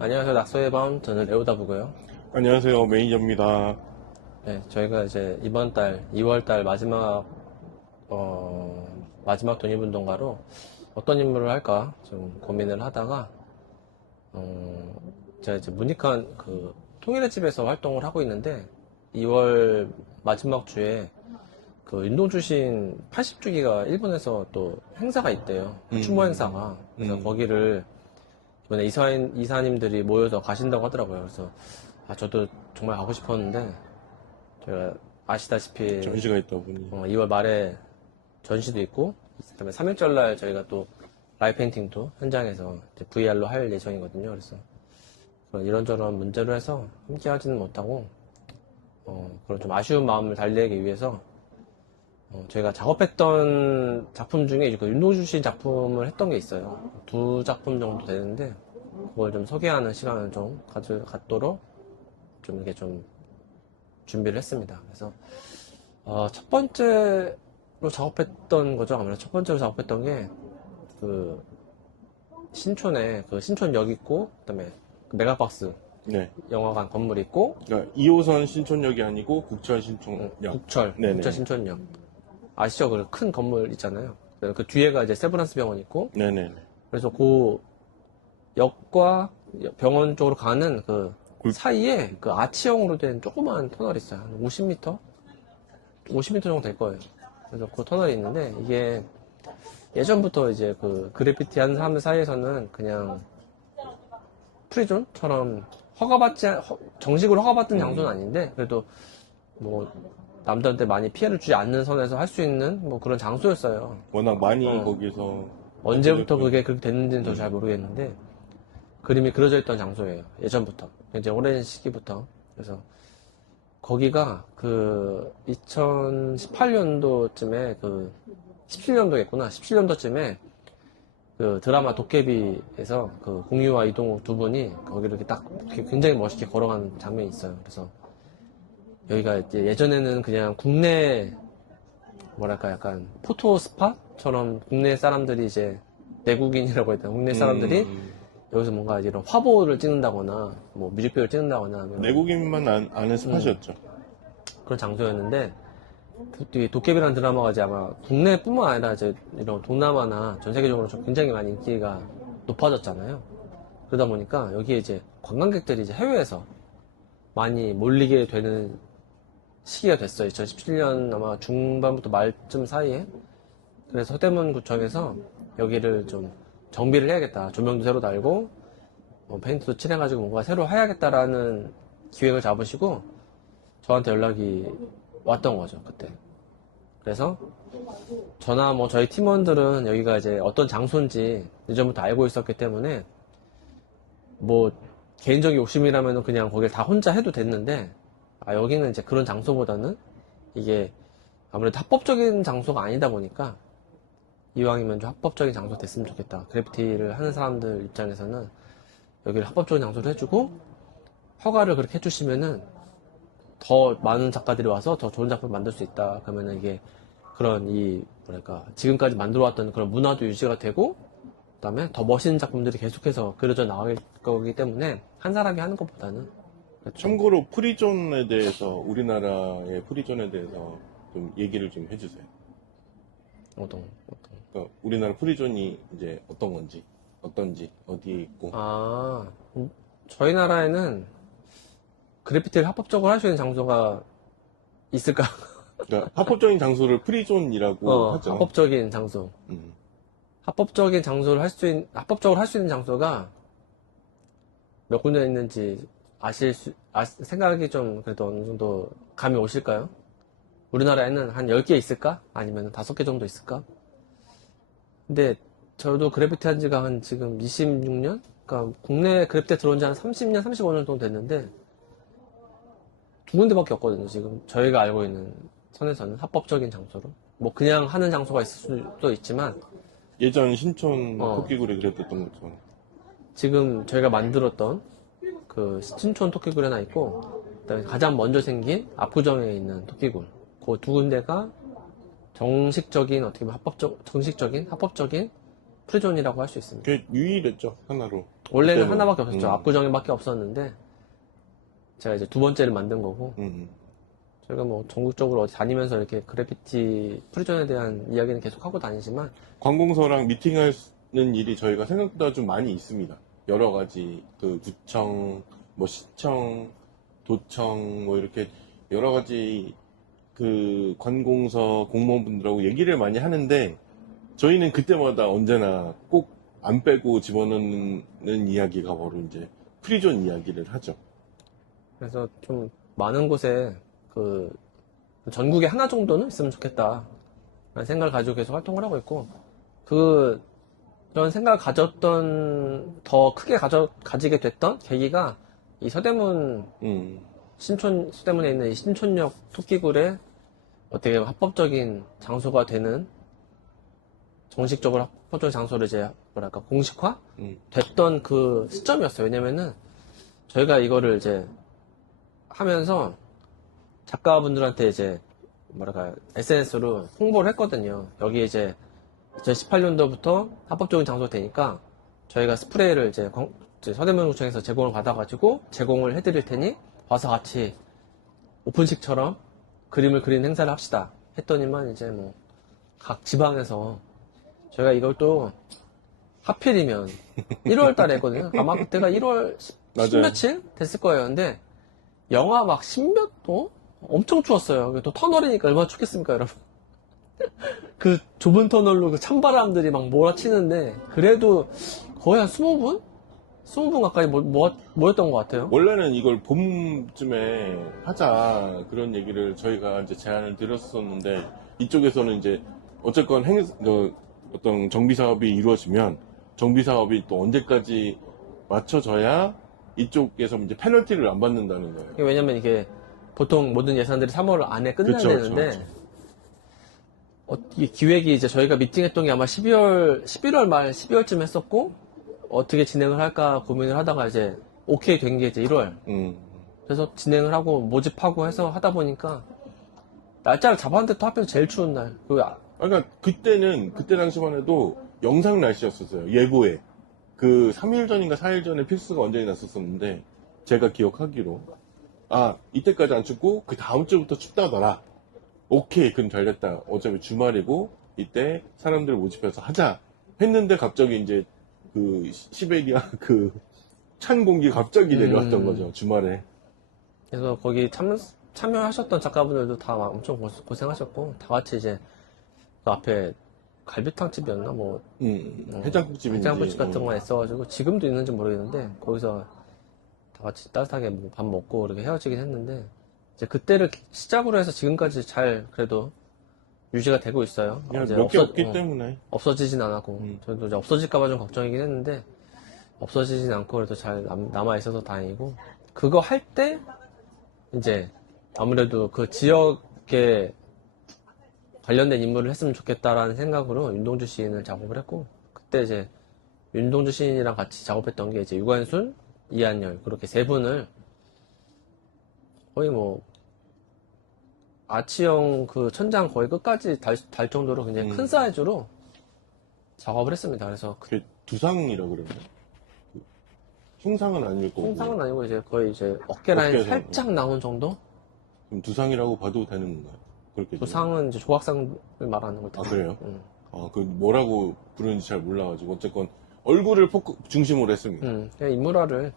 안녕하세요. 낙서의 밤, 저는 레오다부고요. 안녕하세요. 매니저입니다. 네, 저희가 이제 이번 달, 2월 달 마지막 독립운동가로 어떤 임무를 할까 좀 고민을 하다가, 제가 이제 문익환 그 통일의 집에서 활동을 하고 있는데, 2월 마지막 주에 그 윤동주신 80주기가 일본에서 또 행사가 있대요. 추모 행사가. 그래서 거기를 이번에 이사님들이 모여서 가신다고 하더라고요. 그래서 저도 정말 가고 싶었는데 제가 아시다시피 전시가 있다 보니. 2월 말에 전시도 있고 그다음에 3일절 날 저희가 또 라이브 페인팅도 현장에서 VR로 할 예정이거든요. 그래서 그런 이런저런 문제로 해서 함께 하지는 못하고 그런 좀 아쉬운 마음을 달래기 위해서 저희가 작업했던 작품 중에 이제 그 윤동주 씨 작품을 했던 게 있어요. 2작품 정도 되는데 그걸 좀 소개하는 시간을 좀 갖도록 좀 이렇게 좀 준비를 했습니다. 그래서 첫 번째로 작업했던 거죠. 아무래도 첫 번째로 작업했던 게 그 신촌에 그 신촌역 있고 그다음에 그 메가박스 네. 영화관 건물 있고 그러니까 2호선 신촌역이 아니고 국철 신촌역. 국철 네네. 신촌역 아시죠? 그 큰 건물 있잖아요. 그 뒤에가 이제 세브란스 병원 있고 네네네. 그래서 그 역과 병원 쪽으로 가는 그 사이에 그 아치형으로 된 조그만 터널이 있어요. 한 50m? 50m 정도 될 거예요. 그래서 그 터널이 있는데 이게 예전부터 이제 그 그래피티 하는 사람들 사이에서는 그냥 프리존처럼 정식으로 허가받은 장소는 아닌데 그래도 뭐 남들한테 많이 피해를 주지 않는 선에서 할 수 있는 뭐 그런 장소였어요. 워낙 많이 거기서. 언제부터 그게 그렇게 됐는지는 저 잘 모르겠는데 그림이 그려져 있던 장소예요. 예전부터. 굉장히 오랜 시기부터. 그래서 거기가 그 2018년도쯤에 그 17년도겠구나. 17년도쯤에 그 드라마 도깨비에서 그 공유와 이동욱 두 분이 거기를 이렇게 딱 굉장히 멋있게 걸어가는 장면이 있어요. 그래서 여기가 이제 예전에는 그냥 국내 뭐랄까 약간 포토 스팟처럼 국내 사람들이 이제 내국인이라고 했던 국내 사람들이 여기서 뭔가 이런 화보를 찍는다거나 뭐 뮤직비디오를 찍는다거나 내국인만 아는 스팟이었죠. 그런 장소였는데 이 도깨비라는 드라마가 이제 아마 국내뿐만 아니라 이제 이런 동남아나 전 세계적으로 좀 굉장히 많이 인기가 높아졌잖아요. 그러다 보니까 여기에 이제 관광객들이 이제 해외에서 많이 몰리게 되는 시기가 됐어요. 2017년 아마 중반부터 말쯤 사이에. 그래서 서대문구청에서 여기를 좀 정비를 해야겠다. 조명도 새로 달고 페인트도 칠해가지고 뭔가 새로 해야겠다라는 기획을 잡으시고 저한테 연락이 왔던 거죠. 그때. 그래서 저나 뭐 저희 팀원들은 여기가 이제 어떤 장소인지 예전부터 알고 있었기 때문에 뭐 개인적인 욕심이라면 그냥 거길 다 혼자 해도 됐는데 여기는 이제 그런 장소보다는 이게 아무래도 합법적인 장소가 아니다 보니까 이왕이면 좀 합법적인 장소 됐으면 좋겠다. 그래피티를 하는 사람들 입장에서는 여기를 합법적인 장소로 해주고 허가를 그렇게 해주시면은 더 많은 작가들이 와서 더 좋은 작품을 만들 수 있다. 그러면은 이게 그런 뭐랄까 지금까지 만들어왔던 그런 문화도 유지가 되고 그다음에 더 멋있는 작품들이 계속해서 그려져 나올 거기 때문에 한 사람이 하는 것보다는 참고로 프리존에 대해서, 우리나라의 프리존에 대해서 좀 얘기를 좀 해주세요. 그러니까 우리나라 프리존이 이제 어떤 건지, 어떤지, 어디에 있고. 저희 나라에는 그래피티를 합법적으로 할 수 있는 장소가 있을까? 그러니까 합법적인 장소를 프리존이라고 하죠. 합법적인 장소. 합법적인 장소를 합법적으로 할 수 있는 장소가 몇 군데 있는지 생각이 좀 그래도 어느 정도 감이 오실까요? 우리나라에는 한 10개 있을까? 아니면 5개 정도 있을까? 근데 저도 그래피티 한 지가 한 지금 26년? 그러니까 국내 그래피티 들어온 지 한 30년, 35년 정도 됐는데 2군데밖에 없거든요. 지금 저희가 알고 있는 선에서는 합법적인 장소로. 뭐 그냥 하는 장소가 있을 수도 있지만 예전 신촌 토끼굴에 그랬던 것처럼. 지금 저희가 만들었던 그 신촌 토끼굴이 하나 있고 그다음에 가장 먼저 생긴 압구정에 있는 토끼굴 그 2군데가 정식적인 어떻게 보면 합법적인 프리존이라고 할 수 있습니다. 그게 유일했죠, 하나로. 원래는 그때는. 하나밖에 없었죠. 압구정에밖에 없었는데 제가 이제 두 번째를 만든 거고 저희가 뭐 전국적으로 어디 다니면서 이렇게 그래피티 프리존에 대한 이야기는 계속 하고 다니지만 관공서랑 미팅하는 일이 저희가 생각보다 좀 많이 있습니다. 여러 가지 그 구청, 뭐 시청, 도청 뭐 이렇게 여러 가지 그 관공서 공무원분들하고 얘기를 많이 하는데 저희는 그때마다 언제나 꼭 안 빼고 집어넣는 이야기가 바로 이제 프리존 이야기를 하죠. 그래서 좀 많은 곳에 그 전국에 하나 정도는 있으면 좋겠다 라는 생각을 가지고 계속 활동을 하고 있고 그런 생각을 가졌던 더 크게 가지게 됐던 계기가 이 서대문 서대문에 있는 이 신촌역 토끼굴에 어떻게 보면 합법적인 장소가 되는 정식적으로 합법적인 장소를 이제 뭐랄까 공식화 됐던 그 시점이었어요. 왜냐면은 저희가 이거를 이제 하면서 작가분들한테 이제 뭐랄까 SNS로 홍보를 했거든요. 여기 이제 2018년도부터 합법적인 장소가 되니까 저희가 스프레이를 이제 서대문구청에서 제공을 받아가지고 제공을 해드릴 테니 와서 같이 오픈식처럼 그림을 그리는 행사를 합시다 했더니만 이제 뭐 각 지방에서 저희가 이걸 또 하필이면 1월 달에 했거든요. 아마 그때가 1월 10 며칠 됐을 거예요. 근데 영하 막 10몇 도? 엄청 추웠어요. 또 터널이니까 얼마나 춥겠습니까, 여러분? 그 좁은 터널로 그 찬바람들이 막 몰아치는데 그래도 거의 한 20분? 20분 가까이 모였던 것 같아요. 원래는 이걸 봄쯤에 하자 그런 얘기를 저희가 이제 제안을 드렸었는데 이쪽에서는 이제 어쨌건 어떤 정비 사업이 이루어지면 정비 사업이 또 언제까지 맞춰져야 이쪽에서 이제 페널티를 안 받는다는 거예요. 왜냐면 이게 보통 모든 예산들이 3월 안에 끝나야 그쵸, 되는데 이 기획이 이제 저희가 미팅했던 게 아마 11월 말 12월쯤 했었고 어떻게 진행을 할까 고민을 하다가 이제 오케이 된 게 이제 1월. 그래서 진행을 하고 모집하고 해서 하다 보니까 날짜를 잡았는데 또 하필 제일 추운 날. 그러니까 그때 당시만 해도 영상 날씨였었어요. 예고에. 그 3일 전인가 4일 전에 필수가 완전히 났었었는데 제가 기억하기로 이때까지 안 춥고 그 다음 주부터 춥다더라. 오케이, 그럼 잘 됐다. 어차피 주말이고 이때 사람들 모집해서 하자 했는데 갑자기 이제 그 시베리아 그 찬 공기 갑자기 내려왔던 거죠, 주말에. 그래서 거기 참여하셨던 작가분들도 다 엄청 고생하셨고 다 같이 이제 그 앞에 갈비탕 집이었나 뭐 해장국집인지 해장국집 같은 거 있어가지고 지금도 있는지 모르겠는데 거기서 다 같이 따뜻하게 뭐밥 먹고 이렇게 헤어지긴 했는데 이제 그때를 시작으로 해서 지금까지 잘 그래도 유지가 되고 있어요. 이제 몇 개 없기 때문에. 없어지진 않았고 저도 이제 없어질까봐 좀 걱정이긴 했는데 없어지진 않고 그래도 잘 남아 있어서 다행이고 그거 할 때 이제 아무래도 그 지역에 관련된 인물을 했으면 좋겠다라는 생각으로 윤동주 시인을 작업을 했고 그때 이제 윤동주 시인이랑 같이 작업했던 게 이제 유관순, 이한열 그렇게 세 분을 거의 뭐 아치형 그 천장 거의 끝까지 달 정도로 굉장히 큰 사이즈로 작업을 했습니다. 그래서 그게 두상이라고 그러나요? 흉상은 아닐 거고. 통상은 아니고 이제 거의 이제 어깨 라인 어깨에서, 살짝 나온 정도? 그럼 두상이라고 봐도 되는 건가요? 그렇게. 두상은 이제 조각상을 말하는 걸 그래요? 그 뭐라고 부르는지 잘 몰라가지고 어쨌건 얼굴을 중심으로 했습니다. 그냥 인물화를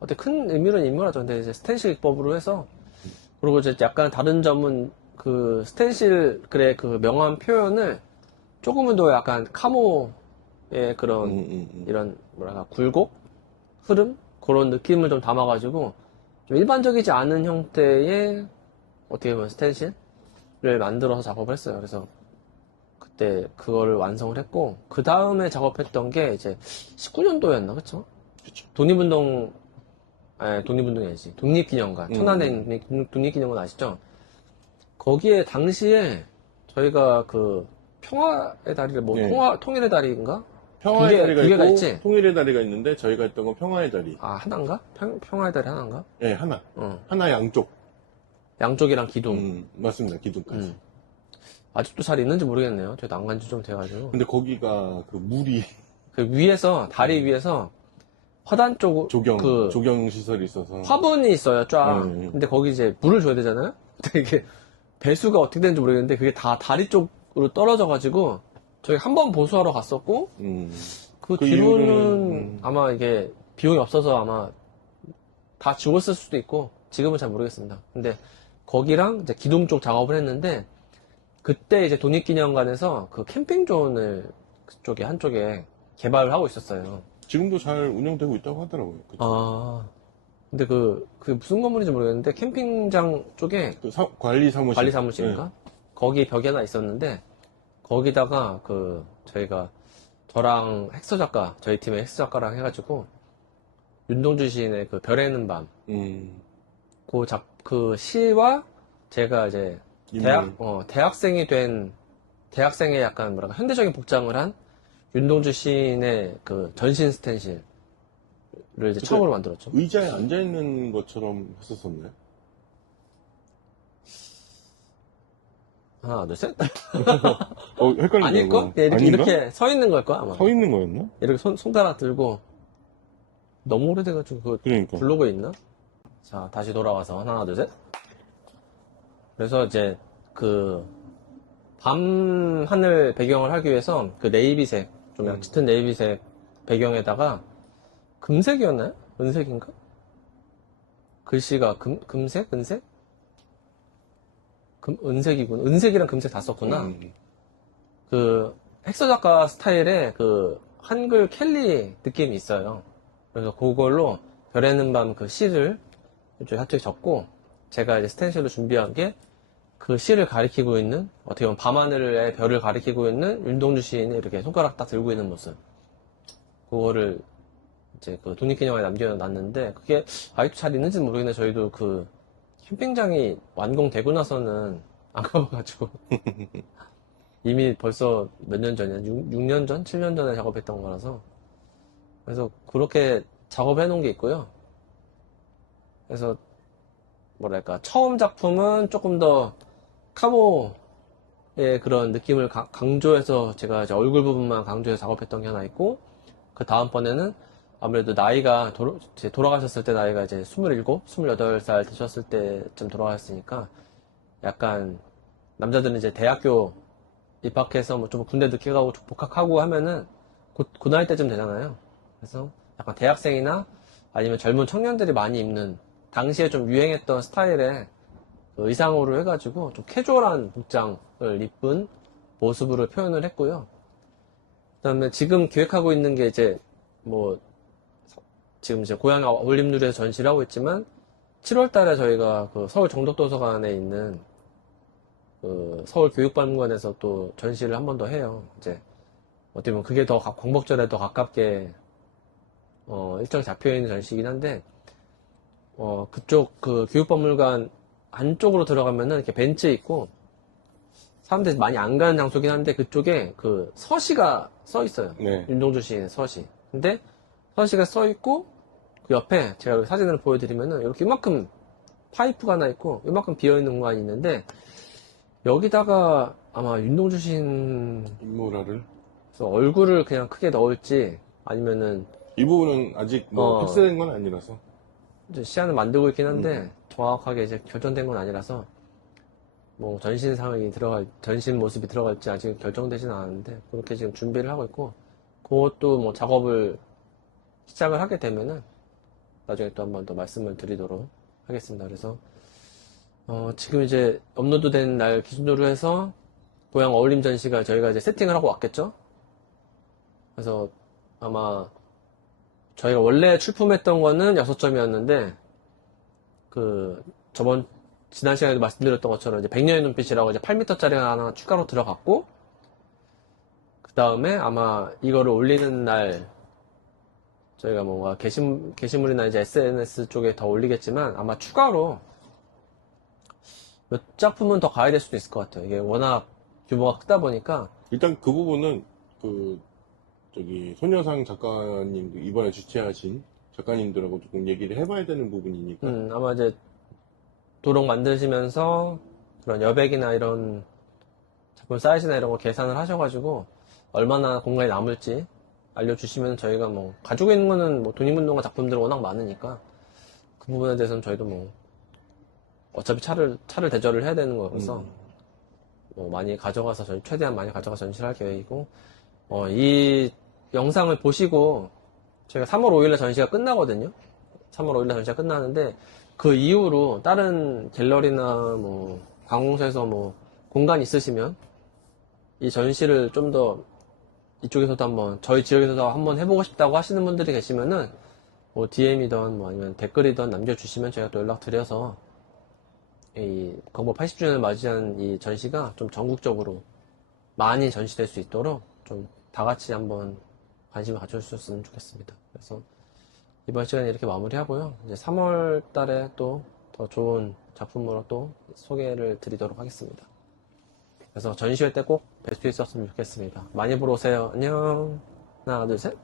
어때 큰 의미는 인물화죠. 근데 이제 스텐실 기법으로 해서 그리고 이제 약간 다른 점은 그 스텐실 글의 그 명암 표현을 조금은 더 약간 카모의 그런 이런 뭐랄까 굴곡 흐름 그런 느낌을 좀 담아가지고 좀 일반적이지 않은 형태의 어떻게 보면 스텐실을 만들어서 작업을 했어요. 그래서 그때 그거를 완성을 했고 그 다음에 작업했던 게 이제 19년도였나 그쵸? 독립운동이 아니지 독립기념관 천안에 있는 독립기념관 아시죠? 거기에 당시에 저희가 그 평화의 다리를 통일의 다리인가? 평화의 다리가 두 개가 있고 있지? 통일의 다리가 있는데 저희가 했던 건 평화의 다리. 하나인가? 평화의 다리 하나인가? 네, 하나. 하나 양쪽. 양쪽이랑 기둥. 맞습니다. 기둥까지. 아직도 잘 있는지 모르겠네요. 저도 안 간 지 좀 돼가지고. 근데 거기가 그 물이 그 위에서, 다리 위에서 화단 쪽, 조경 시설이 있어서. 화분이 있어요, 쫙. 네. 근데 거기 이제 물을 줘야 되잖아요? 근데 이게 배수가 어떻게 되는지 모르겠는데 그게 다 다리 쪽으로 떨어져가지고 저희 한 번 보수하러 갔었고 그 그 뒤로는 이후로는, 아마 이게 비용이 없어서 아마 다 지웠을 수도 있고 지금은 잘 모르겠습니다. 근데 거기랑 이제 기둥 쪽 작업을 했는데 그때 이제 독립기념관에서 그 캠핑존을 그쪽에 한쪽에 개발을 하고 있었어요. 지금도 잘 운영되고 있다고 하더라고요. 그쵸? 아, 근데 그게 무슨 건물인지 모르겠는데 캠핑장 쪽에 그 관리 사무실. 관리 사무실인가? 거기 벽에 하나 있었는데 거기다가 저희가 저랑 헥서 작가, 저희 팀의 헥서 작가랑 해가지고 윤동주 시인의 그 별에 있는 밤, 네. 그 시와 제가 이제 인물. 대학생의 약간 뭐랄까 현대적인 복장을 한 윤동주 시인의 그 전신 스텐실을 이제 처음으로 만들었죠. 의자에 앉아있는 것처럼 했었었나요? 하나, 둘, 셋? 헷갈린다고. 아닐걸? 그냥 아닌가? 이렇게 서 있는 걸 거야, 아마. 서 있는 거였나? 이렇게 손가락 들고 너무 오래돼가지고 그거 그러니까. 블로그에 있나? 자, 다시 돌아와서 하나, 둘, 셋. 그래서 이제 밤 하늘 배경을 하기 위해서 그 네이비색, 좀 약간 짙은 네이비색 배경에다가 금색이었나요? 은색인가? 글씨가 금색? 은색? 은색이군. 은색이랑 금색 다 썼구나. 그 헥서 작가 스타일의 그 한글 캘리 느낌이 있어요. 그래서 그걸로 별에 있는 밤 그 시를 이쪽에 한쪽에 적고 제가 이제 스텐실로 준비한 게 그 시를 가리키고 있는 어떻게 보면 밤하늘의 별을 가리키고 있는 윤동주 시인이 이렇게 손가락 딱 들고 있는 모습. 그거를 이제 그 독립기념관에 남겨놨는데 그게 아직도 잘 있는지는 모르겠는데 저희도 그 캠핑장이 완공되고 나서는 안 가봐가지고 이미 벌써 몇 년 전이야? 6년 전? 7년 전에 작업했던 거라서 그래서 그렇게 작업해 놓은 게 있고요. 그래서 뭐랄까 처음 작품은 조금 더 카모의 그런 느낌을 강조해서 제가 이제 얼굴 부분만 강조해서 작업했던 게 하나 있고 그 다음번에는 아무래도 나이가 돌아가셨을 때 나이가 이제 27, 28살 되셨을 때쯤 돌아가셨으니까 약간 남자들은 이제 대학교 입학해서 뭐 좀 군대 늦게 가고 복학하고 하면은 그 나이 때쯤 되잖아요. 그래서 약간 대학생이나 아니면 젊은 청년들이 많이 입는 당시에 좀 유행했던 스타일의 그 의상으로 해가지고 좀 캐주얼한 복장을 입은 모습으로 표현을 했고요. 그 다음에 지금 기획하고 있는 게 이제 뭐 지금 이제 고향 올림누리에서 전시를 하고 있지만 7월 달에 저희가 그 서울 정덕도서관에 있는 그 서울 교육박물관에서 또 전시를 한 번 더 해요. 이제 어떻게 보면 그게 더 광복절에 더 가깝게 일정이 잡혀 있는 전시이긴 한데 그쪽 그 교육박물관 안쪽으로 들어가면은 이렇게 벤치 있고 사람들이 많이 안 가는 장소긴 한데 그쪽에 그 서시가 써 있어요. 네. 윤동주 시인의 서시. 근데 서시가 써 있고 그 옆에 제가 여기 사진을 보여드리면은 이렇게 이만큼 파이프가 하나 있고 이만큼 비어있는 공간이 있는데 여기다가 아마 윤동주 시인 인물화를. 얼굴을 그냥 크게 넣을지 아니면은 이 부분은 아직 뭐 픽스된 건 아니라서. 이제 시안을 만들고 있긴 한데 정확하게 이제 결정된 건 아니라서 뭐 전신 모습이 들어갈지 아직 결정되진 않았는데 그렇게 지금 준비를 하고 있고 그것도 뭐 작업을 시작을 하게 되면은 나중에 또 한 번 더 말씀을 드리도록 하겠습니다. 그래서 지금 이제 업로드 된 날 기준으로 해서 고향 어울림 전시가 저희가 이제 세팅을 하고 왔겠죠? 그래서 아마 저희가 원래 출품했던 거는 6점이었는데 지난 시간에도 말씀드렸던 것처럼 이제 100년의 눈빛이라고 이제 8m짜리가 하나 추가로 들어갔고 그 다음에 아마 이거를 올리는 날 저희가 뭔가 게시물이나 이제 SNS 쪽에 더 올리겠지만 아마 추가로 몇 작품은 더 가야 될 수도 있을 것 같아요. 이게 워낙 규모가 크다 보니까 일단 그 부분은 소녀상 작가님 이번에 주최하신 작가님들하고 조금 얘기를 해봐야 되는 부분이니까. 아마 이제 도록 만드시면서 그런 여백이나 이런 그럼 사이즈나 이런 거 계산을 하셔가지고 얼마나 공간이 남을지 알려주시면 저희가 뭐 가지고 있는 거는 뭐 독립운동가 작품들은 워낙 많으니까 그 부분에 대해서는 저희도 뭐 어차피 차를 대절을 해야 되는 거여서 뭐 많이 가져가서 최대한 많이 가져가서 전시를 할 계획이고 이 영상을 보시고 저희가 3월 5일에 전시가 끝나거든요. 3월 5일에 전시가 끝나는데 그 이후로 다른 갤러리나 뭐 관공서에서 뭐 공간 있으시면 이 전시를 좀 더 이쪽에서도 한번 저희 지역에서도 한번 해보고 싶다고 하시는 분들이 계시면은 뭐 DM이든 뭐 아니면 댓글이든 남겨주시면 저희가 또 연락드려서 이 건보 80주년을 맞이한 이 전시가 좀 전국적으로 많이 전시될 수 있도록 좀 다 같이 한번 관심을 가져주셨으면 좋겠습니다. 그래서 이번 시간에 이렇게 마무리하고요. 이제 3월 달에 또 더 좋은 작품으로 또 소개를 드리도록 하겠습니다. 그래서 전시회 때 꼭 뵐 수 있었으면 좋겠습니다. 많이 보러 오세요. 안녕. 하나, 둘, 셋.